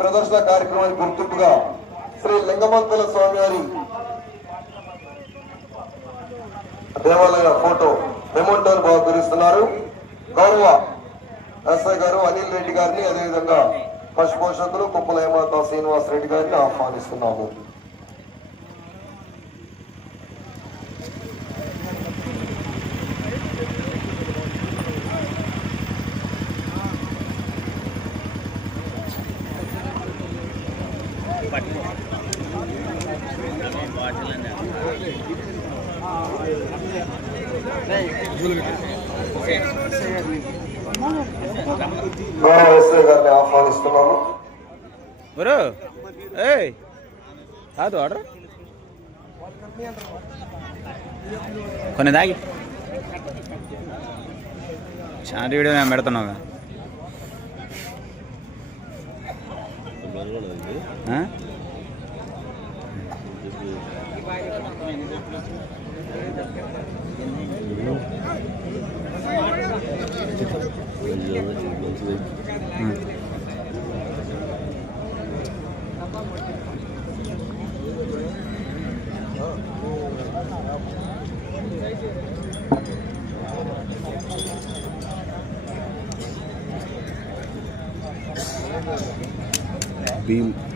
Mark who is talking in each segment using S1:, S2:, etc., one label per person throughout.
S1: ప్రదర్శన కార్యక్రమానికి గుర్తింపుగా శ్రీ లింగమంతుల స్వామివారి దేవాలయ ఫోటో మెమోంటోను బహుకరిస్తున్నారు గౌరవ ఎస్ఐ గారు అనిల్ రెడ్డి గారిని అదేవిధంగా పశుపోషకులు కుప్పల హేమంత శ్రీనివాస్ రెడ్డి గారిని ఆహ్వానిస్తున్నాము. ఆహ్వానిస్తున్నాను ఎస్ఐ గారిని
S2: కాదు ఆర్డర్. కొన్ని దాగి చాలా వీడియో మేము పెడుతున్నావు beam.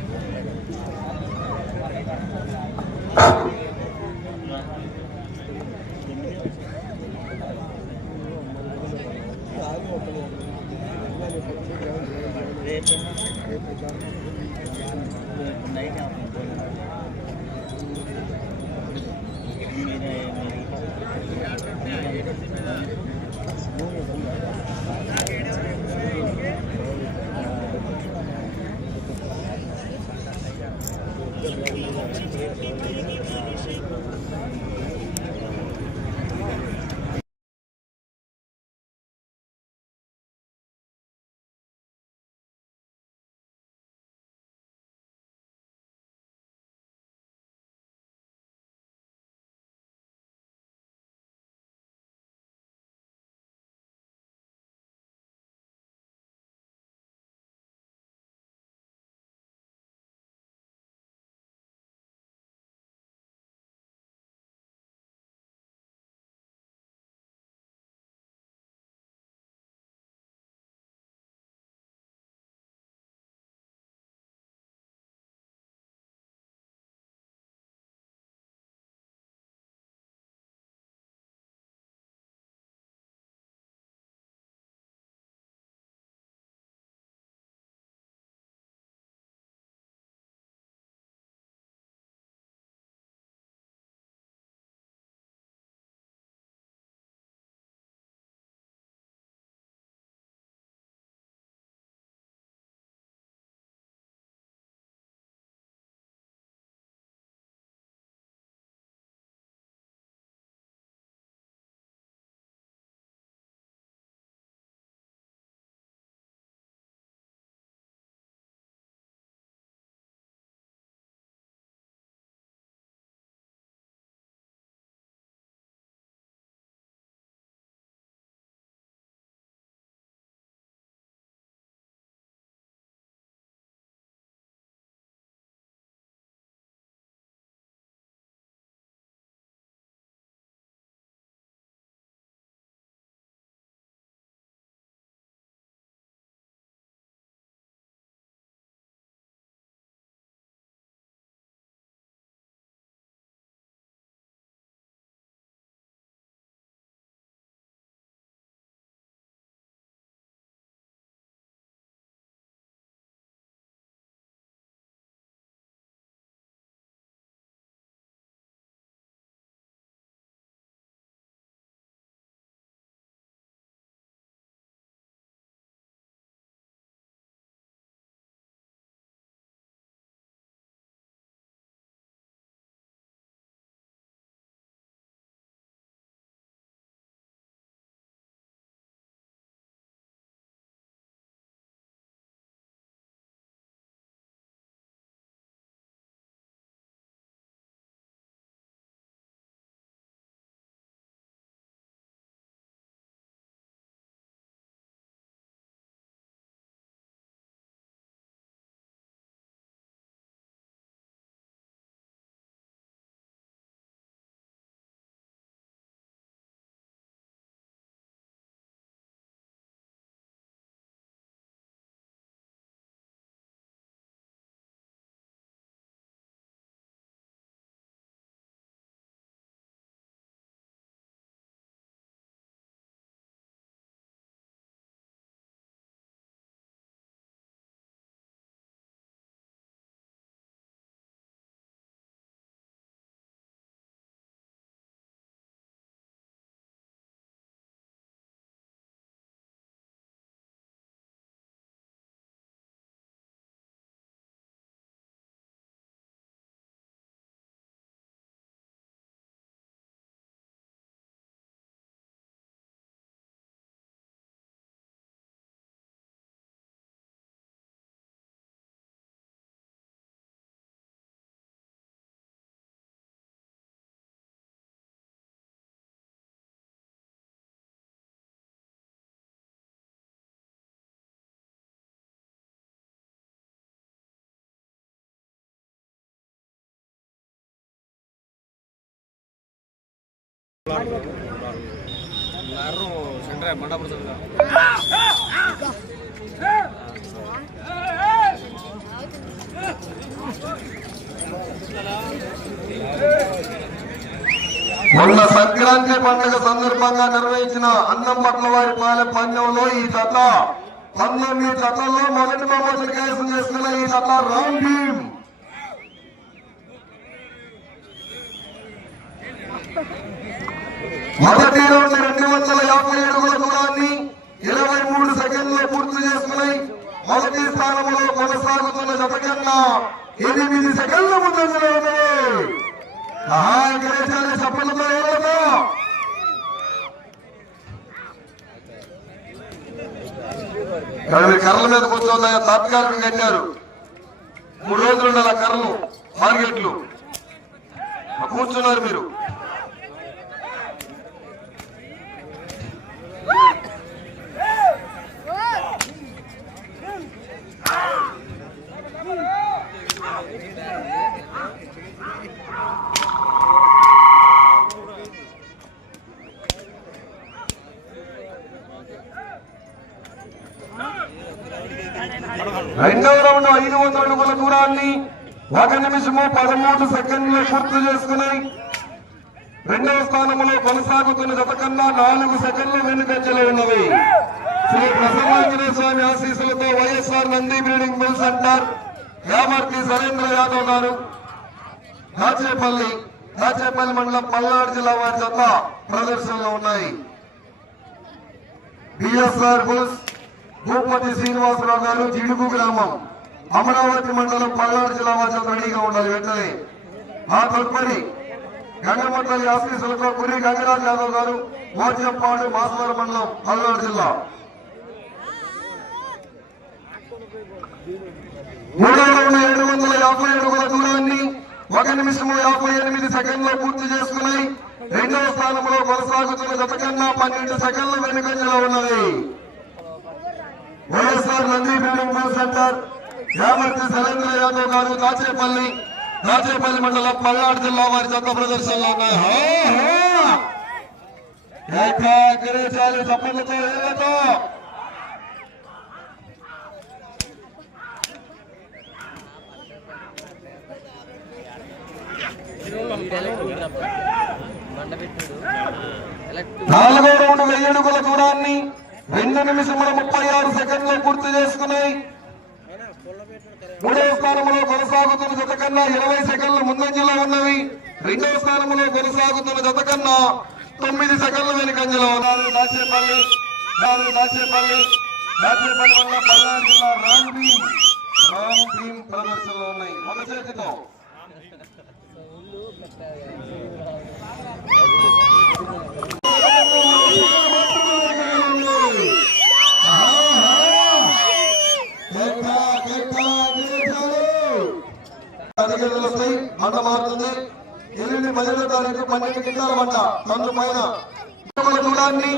S2: భీమ్
S1: మొన్న సంక్రాంతి పండుగ సందర్భంగా నిర్వహించిన అన్నం పట్ల వారి పాలె పందెంలో ఈ జత పంతొమ్మిది జతల్లో మొదటి బహుమతి కేసు చేసుకున్న ఈ జత రామ్ భీమ్ మొదటి రౌండ్ రెండు వందల యాభై అడుగుల దూరాన్ని ఇరవై మూడు సెకండ్లు పూర్తి చేసుకుని మొదటి స్థానంలో కొనసాగుతున్న జత కన్నా ఎనిమిది సెకండ్ల ముందంజలో ఉన్నది. ఆగ్రహించాలి చప్పలతో కర్రల మీద కూర్చొని తాత్కాలికంగా కట్టారు మూడు రోజులు ఉండాలి ఆ కర్రలు మార్కెట్లు. కూర్చున్నారు మీరు. రెండవ రౌండ్ ఐదు వందల అడుగుల దూరాన్ని ఒక నిమిషము పదమూడు సెకండ్లు పూర్తి చేసుకున్నాయి రెండవ స్థానంలో కొనసాగుతున్న జత కన్నా నాలుగు సెకండ్లు వెనుకంజలో ఉన్నవి శ్రీ ప్రసన్నాంజనేయ స్వామి ఆశీస్సులతో YSR Nandi breeding mill centre. Yamarthi Sarendra Yadav garu. Dachepalli Dachepalli మండలం పల్నాడు జిల్లా వారి జత ప్రదర్శనలో ఉన్నాయి. బిఎస్ఆర్ బుల్స్ భూపతి శ్రీనివాసరావు గారు జిడుగు గ్రామం. అమరావతి మండలం పల్నాడు జిల్లా వారి జత రెడీగా ఉండాలి వెంటనే. ఆ తదుపరి గంగమట్టలి ఆఫీసులతో గురి గంగరాజ్ యాదవ్ గారు మోచంపాడు మాసవరం మండలం పల్నాడు జిల్లా. మూడవ రౌండ్ ఏడు వందల యాభై అడుగుల దూరాన్ని ఒక నిమిషము యాభై ఎనిమిది సెకండ్లో పూర్తి చేసుకుని రెండవ స్థానంలో కొనసాగుతున్న జత కన్నా పన్నెండు సెకండ్ల వెనుకంజలో ఉన్నది వైఎస్ఆర్ నంది బిల్డింగ్ సెంటర్ యామర్తి సరేంద్ర యాదవ్ గారు కాచేపల్లి దాచేపల్లి మండలం పల్నాడు జిల్లా వారి జత ప్రదర్శనలో ఉన్నాయి. హా, చప్పట్లతో నాలుగో రౌండ్ వెయ్యి అడుగుల దూరాన్ని రెండు నిమిషముల ముప్పై ఆరు సెకండ్లు పూర్తి చేసుకున్నాయి. మూడవ స్థానంలో కొనసాగుతున్న జత కన్నా ఇరవై సెకండ్ల ముందంజలో ఉన్నవి. రెండవ స్థానంలో కొనసాగుతున్న జత కన్నా తొమ్మిది సెకండ్ల వెనుకంజలో ఉన్నారు దాచేపల్లి నాలుగు దాచేపల్లి దాచేపల్లి వల్ల పల్నాడు జిల్లా రామ్ భీమ్ రామ్ భీమ్ ప్రదర్శనలో ఉన్నాయి. ఒక చేతితో. పదిహేడో తారీఖు పన్నెండు పైన దూరాన్ని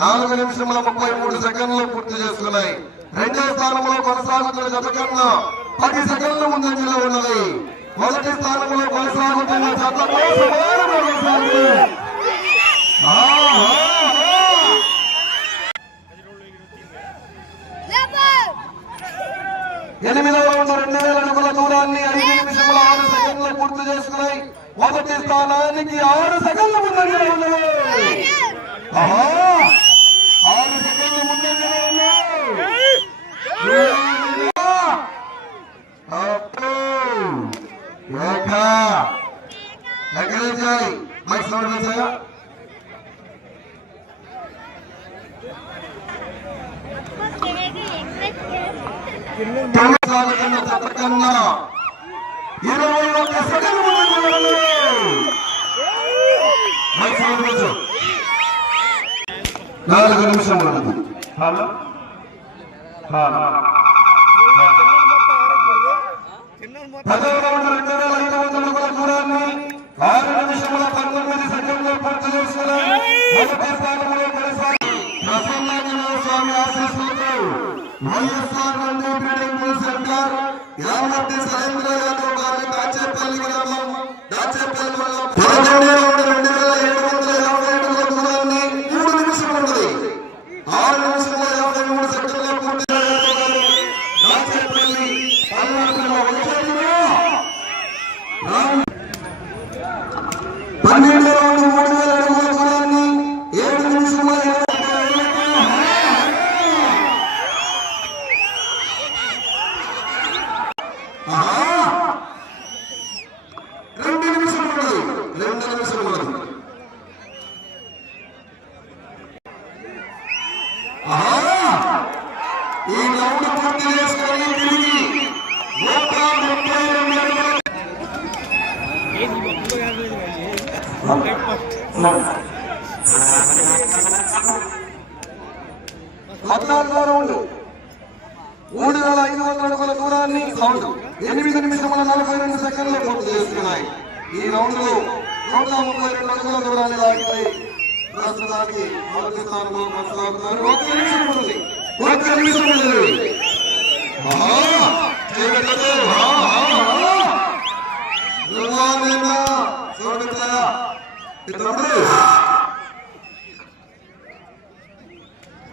S1: నాలుగు నిమిషముల ముప్పై మూడు సెకండ్లు పూర్తి చేసుకున్నాయి. రెండో స్థానంలో కొనసాగుతున్న జత కన్నా పది సెకండ్ల ముందంజలో ఉన్నది. మొదటి స్థానంలో కొనసాగుతున్న జతతో ఎనిమిదవ రెండు వేల అడుగుల దూరాన్ని ఐదు నిమిషముల ఆరు సెకండ్లు పూర్తి చేసుకున్నాయి. మొదటి స్థానానికి ఆరు సెకండ్ల ముందంజలో ఉన్నది ఆహా! ఆరు సెకండ్ల ముందంజలో ఉన్నాయి అబ్బో! ఏక! ఎగరేసాయి మైక్ సౌండ్ వేసాయా కొనసాగుతున్న జత కన్నా ఇరవై ఒక్క సెకండ్ ముందంజలో ఉన్నది. మైక్ సౌండ్ వేసు. నాలుగు నిమిషములు హలో? పదవ రౌండ్ రెండు వేల ఐదు వందల అడుగుల దూరాన్ని ఆరు నిమిషముల పంతొమ్మిది సెకండ్లు పూర్తి చేసుకున్నాయి మొదటి స్థానంలో కొనసాగి ప్రసన్నాంజనేయ స్వామి ఆశీస్సులతో వైఎస్ఆర్ సెంటర్ సరేంద్ర రెండు నిమిషం రెండు నిమిషం ఈ రౌండ్ పూర్తి చేసుకొని తిరిగి నూట ముప్పై రెండు పద్నాలుగో రౌండ్. మూడు వేల ఐదు వందల అడుగుల దూరాన్ని రౌండ్ ఎనిమిది నిమిషముల నలభై రెండు సెకండ్లు పూర్తి చేసుకున్నాయి ఈ రౌండ్లో నూట ముప్పై రెండు అడుగుల దూరాన్ని లాగితే ప్రస్తుతానికి మొదటి స్థానంలో కొనసాగుతున్నారు ఒక నిమిషం ఉంది ఒక నిమిషం ఉంది ఆహా! చేయగలదు. ఆహా! ఆహా! నువ్వా నేనా? చూడట్లేదా? ఈ తమ్ముడు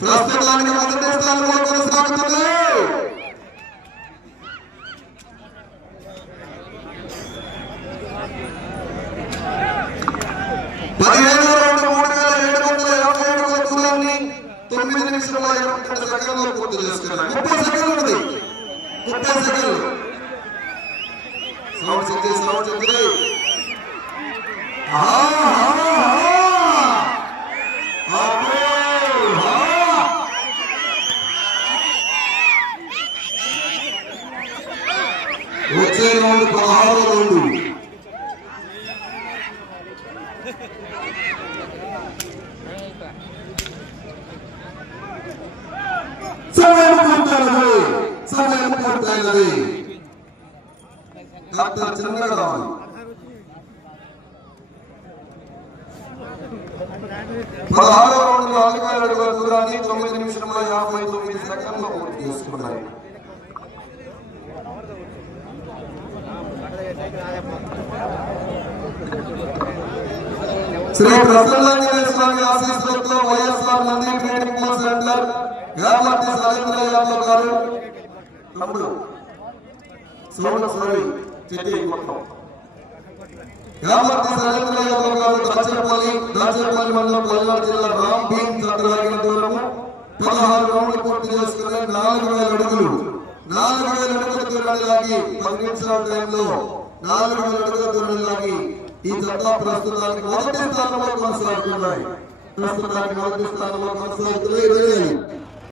S1: ప్రస్తుతానికి మొదటి స్థానంలో కొనసాగుతుంది. పదిహేను రెండు మూడు వేల ఏడు వందల యాభై ఏడు దూరాన్ని తొమ్మిది నిమిషముల ఇరవై రెండు సెకండ్లు పూర్తి చేసుకున్నాయి. ముప్పై సెకండ్లు ఉంది ముప్పై సెకండ్లు. సౌండ్ సిద్ధి సౌండ్ సిద్ధి ఆహా! అబ్బో! ఆహా! వచ్చే రౌండ్ పదహారు రౌండ్ సమయం పూర్తయినది సమయం పూర్తయినది డాక్టర్ చిన్నగా రావాలి. పదహారో రౌండ్ నాలుగు వేల అడుగుల దూరాన్ని తొమ్మిది నిమిషంలో యాభై తొమ్మిది సెకండ్లో పూర్తి చేసుకున్నాయి. శ్రీ ప్రసన్నాంజనేయ ఆశీస్సులతో YSR Nandi training course centre Yamarthi Sarendra Yadav garu. తమ్ముడు సోమన స్వామి మండలం పల్నాడు జిల్లా రామ్ భీమ్ చక్రవాగిన దూరము పదహారు రౌండ్లు పూర్తి చేసుకుని నాలుగు వేల అడుగులు. నాలుగు వేల అడుగుల దూరాన్ని లాగి పది నిమిషాల టైంలో నాలుగు వేల అడుగుల దూరాన్ని లాగి ఈ జత ప్రస్తుతానికి మొదటి స్థానంలో కొనసాగుతున్నాయి. ప్రస్తుతానికి మొదటి స్థానంలో కొనసాగుతున్నాయి.